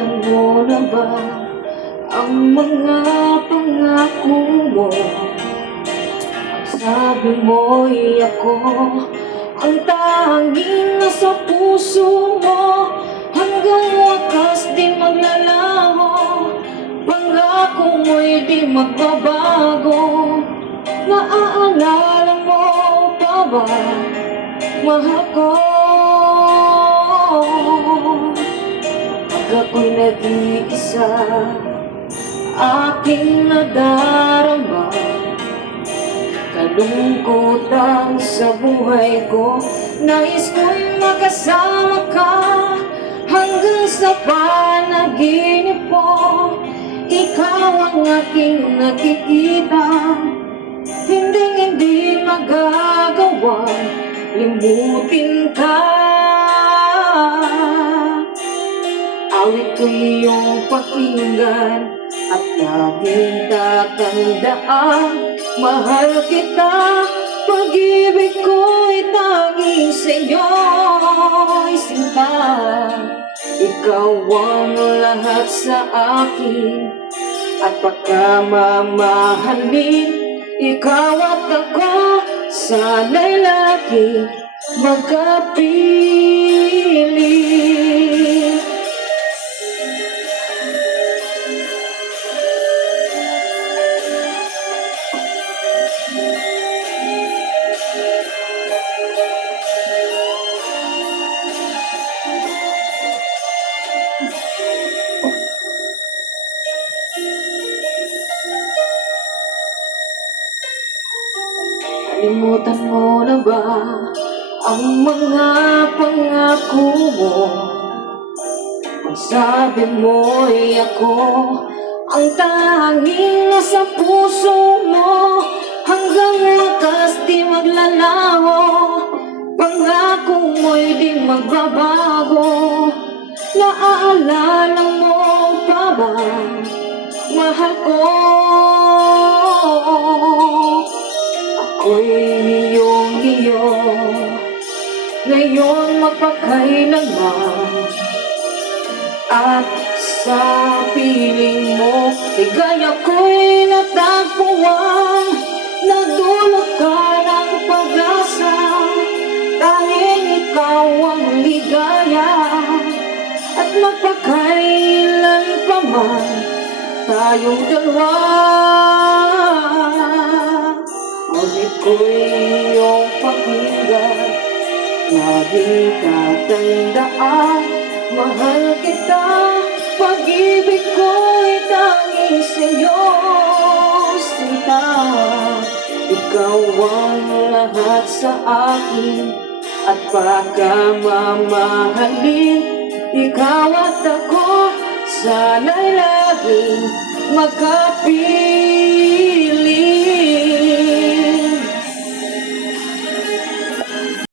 Nalimutan mo na ba ang mga pangako mo? Ang sabi mo'y ako ang tanging nasa puso mo. Hanggang wakas di maglalaho, pangako mo'y di magbabago. Naaalala mo pa ba, mahal ko? Pag ako'y nag-iisa, aking nadarama kalungkutan sa buhay ko. Nais ko'y makasama ka hanggang sa panaginip ko. Ikaw ang aking nakikita, hindi magagawa limutin ka. Awit ko iyong pakinggan at laging tatandaan, mahal kita, pag-ibig ko'y tanging sa'yo'y sinta. Ikaw ang lahat sa akin at pagkamamahalin. Ikaw at ako, sana'y lagi magkapiling. Nalimutan mo na ba ang mga pangako mo? Ang sabi mo'y ako ang tanging nasa puso mo. Hanggang wakas di maglalaho, pangako mo'y di magbabago. Naaalala mo pa ba, mahal ko? Ako'y iyong-iyo, ngayon magpakailanman. At sa piling mo, ligaya ko'y natagpuan. Nagdulot ka ng pag-asa, tanging ikaw ang ligaya. At magpakailan pa man tayong dalawa, ngunit ko'y iyong pakinggan, laging tatandaan, mahal kita, pag-ibig ko'y tanging sa'yo, sinta. Ikaw ang lahat sa akin at pagkamamahalin. Ikaw at ako, sana'y laging magkapiling.